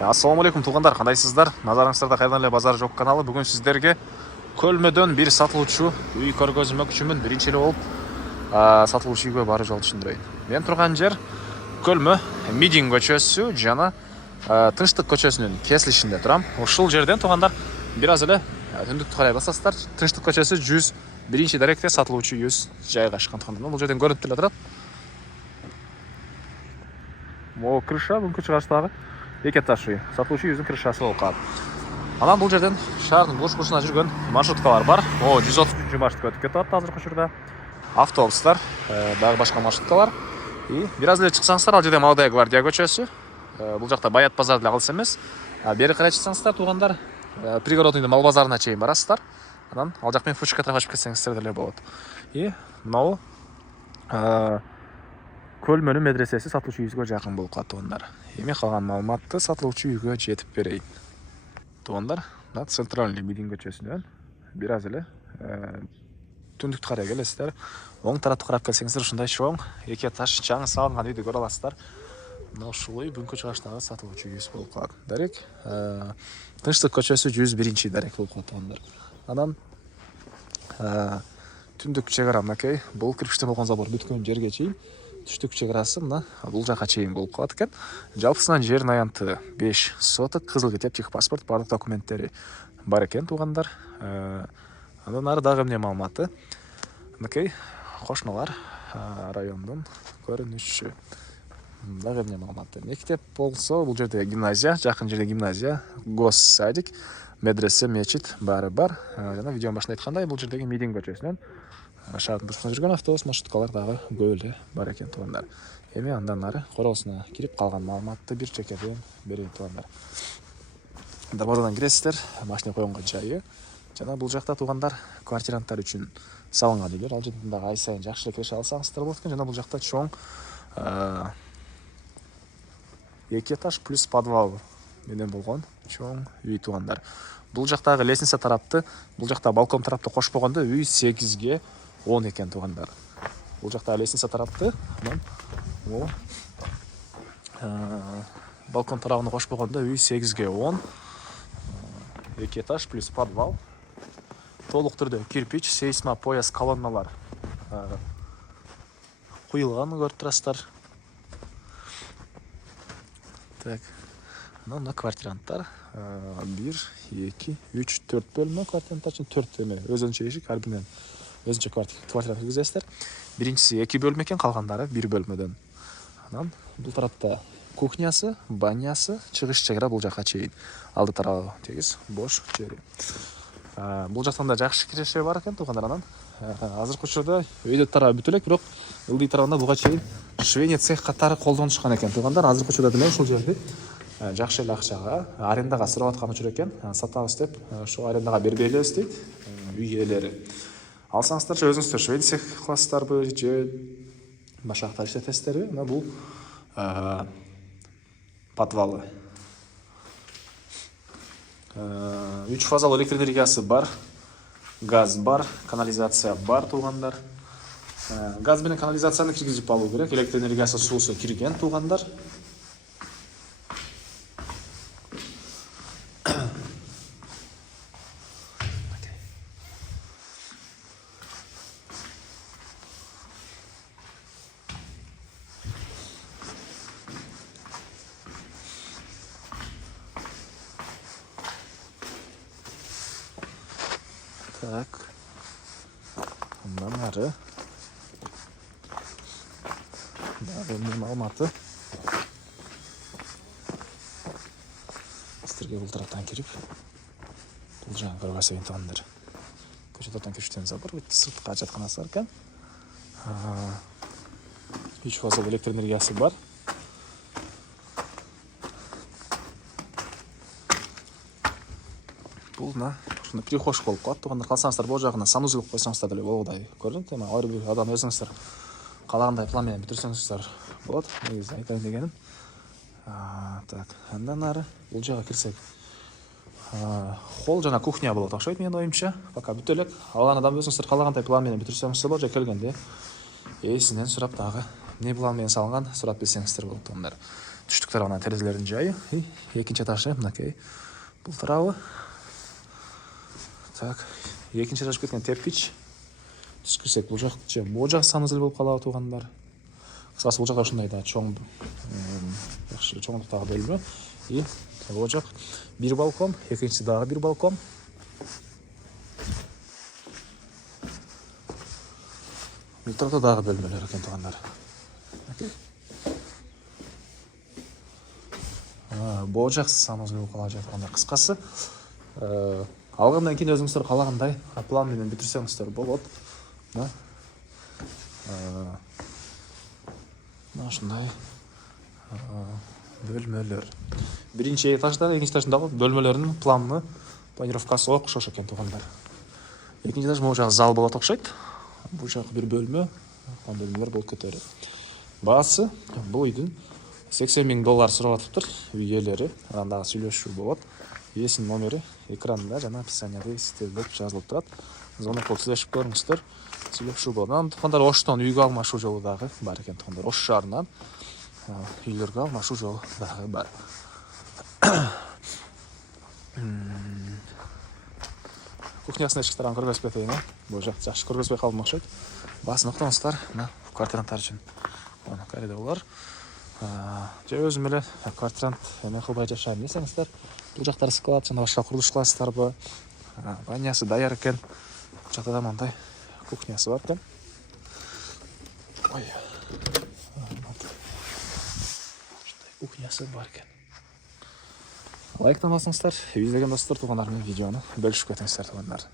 Ассалаумағалейкум туғандар, қандайсыздар? Назарыңыздарда қайдан эле базар жоқ каналы. Бүгін сіздерге Көлмөдөн бир сатылуучу үй көргөзмөкчүмүн. Биринчи эле болуп сатылуучу үйгө барып жол түшүндүрөйүн. Мен турган жер Көлмө Мидин көчөсү жана Тынчтык көчөсүнүн кесилишинде турам. Ушул жерден туғандар бир аз эле түндүктү карай басасыздар. Тынчтык көчөсү 101 даректе сатылуучу үйүбүз жайгашкан туғандар. Бул жерден көрүнүп эле турат. Могу крыша бүгүнкү чыгыштагы эки этаж үй. Сатылуучу үйүбүздүн крышасы болуп калат. Анан бул жерден шаардын буш-бушуна жүргөн маршруткалар бар. 133 маршрутка өтүп кетип атат азыркы учурда. Автобустар, дагы башка маршруткалар. И бир аз эле чыксаңыздар, ал жерде Молодая гвардия көчөсү. Бул жакта Баят базар деле калыс эмес. Бери карай чыксаңыздар туғандар, пригородный мал базарына чейин барасыздар. Анан ал жак менен Фучка таркашып кетсеңиздер деле болот. И мынау Көлмөнүн медресеси сатылуучу үйүбүзгө жакын болуп калат туғандар. Эми калган маалыматты сатылуучу үйгө жетип берейин. Туғандар, центральный Мидин көчөсүнөн бир аз эле түндүктү карай келесиздер. Оң тарапты карап келсеңиздер, ушундай чоң эки этаж жаңы салынган үйдү көрө аласыздар. Мына ушул үй бүгүнкү чыгыштагы сатылуучу үйүбүз болуп калат. Дарек Тынчтык көчөсү 101 дарек болуп калат туғандар. Анан түндүк чегара мынакей, бул кирпичтен болгон забор бүткөн жерге чейин түштүк чегарасы мына бул жака чейин болуп калат экен. Жалпысынан жердин аянты 5 соток, кызыл китеп, техпаспорт, барлык документтери бар экен туғандар. Андан ары дагы эмне маалыматы? Мынакей кошуналар райондун көрүнүшү. Дагы эмне маалыматы? Мектеп болсо, бул жерде гимназия, жакын жерде гимназия, госсадик, медресе, мечит баары бар. Жана видеонун башында айткандай, бул жердеги Мидин көчөсүнөн шаардын бушуна жүргөн автобус маршруткалар дагы көп эле бар экен туғандар. Эми андан ары короосуна кирип калган маалыматты бир чекеден берейин туғандар. Дарбазадан киресиздер, машина койгонго жайы. Жана бул жакта туғандар квартиранттар үчүн салынган үйлөр. Ал жерден дагы ай сайын жакшы эле киреше алсаңыздар болот экен. Жана бул жакта чоң 2 этаж плюс подвал менен болгон чоң үй туғандар. Бул жактагы лестница тарапты, бул жакта балкон тарапты кошпогондо үй 8ге 10 экен туғандар. Бул жакта лестница тарапты, анан балкон тарабын кошпогондо үй 8ге 10. 2 этаж плюс подвал. Толук түрдө кирпич, сейсма пояс колонналар куюлган көрүп турасыздар. Так. Мына квартиранттар 1, 2, 3, 4 бөлмө квартиранттар үчүн 4 эме өзүнчө эшик, ар биринен өзүнчө квартирант киргизесиздер. Биринчиси 2 бөлмө экен, калгандары 1 бөлмөдөн. Анан бул тарапта кухнясы, банясы, чыгыш чегара бул жака чейин. Алды тарабы тегиз бош жери. Бул жактан да жакшы киреше бар экен туғандар. Анан азыркы учурда өйдө тарабы бүтүп элек, бирок ылдый тарабында буга чейин швейный цех катары колдонушкан экен туғандар. Азыркы учурда мен ушул жерди жакшы эле акчага арендага сурап аткан учур экен. Сатабыз деп ошо арендага бербей элебиз дейт үй ээлери. Алсаңыздар өзүңүздөр швейный цех кыласыздарбы же башка иштетесиздерби? Мына бул подвалы. 3 фазалуу электр энергиясы бар, газ бар, канализация бар туғандар. Газ менен канализацияны киргизип алуу керек, электр энергиясы суусу кирген туғандар. Так. Ondan ары. Дагы эмне маалыматы? Сиздерге бул тараптан кирип, бул жагын көрбөсөйүн туғандар. Көчө тараптан киришten забор, сыртка жатканасы бар экен. 3 фазалуу электр энергиясы бар. Бул прихожка болуп калат туғандар. Калсаңыздар бул жагына санузел койсоңуздар деле болгодай көрүнөт. Эми ар бир адам өзүңүздөр каалагандай план менен бүтүрсөңүздөр болот. Негизи айтайын дегеним. Так, андан ары бул жага кирсек холл жана кухня болот окшойт менин оюмча. Пока бүтө элек. Алган адам өзүңүздөр каалагандай план менен бүтүрсөңүздөр болот. Же келгенде эсинен сурап дагы эмне план менен салынган сурап билсеңиздер болот туғандар. түштүк тарабынан терезелердин жайы. Экинчи этажы мынакей. Бул тарабы. Так, экинчи этажга кеткен тепкич. Түшкүрсек бул жак же могу жак санузел болуп калабы туугандар. Кыскасы бул жакта ушундай да чоң жакшы чоңдуктагы бөлмө. И бул жак бир балкон, экинчи дагы бир балкон. Бул тарапта дагы бөлмөлөр экен туугандар. Бул жак санузел болуп калып жаткандар. Кыскасы, алгандан кийин өзүңүздөр каалагандай план менен бүтүрсөңүздөр болот. Ушундай бөлмөлөр. Биринчи этажда, экинчи этаждагы бөлмөлөрдүн планировкасы окшош экен туугандар. Экинчи этаж могу жак зал болот окшойт. Бул жак бир бөлмө, бөлмөлөр болуп кетери. Баасы бул үйдүн $80,000 сурап атыптыр үй ээлери. Андагы сүйлөшүү болот. Ээсинин номери экранда жана описанияда сителеп жазылып турат. Звонок кылып сүйлөшүп көрүңүздөр. Сүйлөшүү болот. Анан туугандар Оштон үйгө алмашуу жолу дагы бар экен туугандар. Ош шаарынан үйлөргө алмашуу жолу дагы бар. Кухнясына эшик тарабын көргөзүп кетейин. Бул жак жакшы көргөзбөй калдым окшойт. Баасын уктаңыздар. Мына квартиранттар үчүн. Мына коридорлор. Же өзүм эле квартирант эме кылбай жашайм десеңиздер, бул жактар склад жана башка курулуш кыласыздарбы? Ваннясы даяр экен. Бул жакта да мындай кухнясы бар экен. Ой. Ушундай кухнясы бар экен. Лайктан басыңыздар, излеген достор, туугандар менен видеону бөлүшүп кетиңиздер туугандар.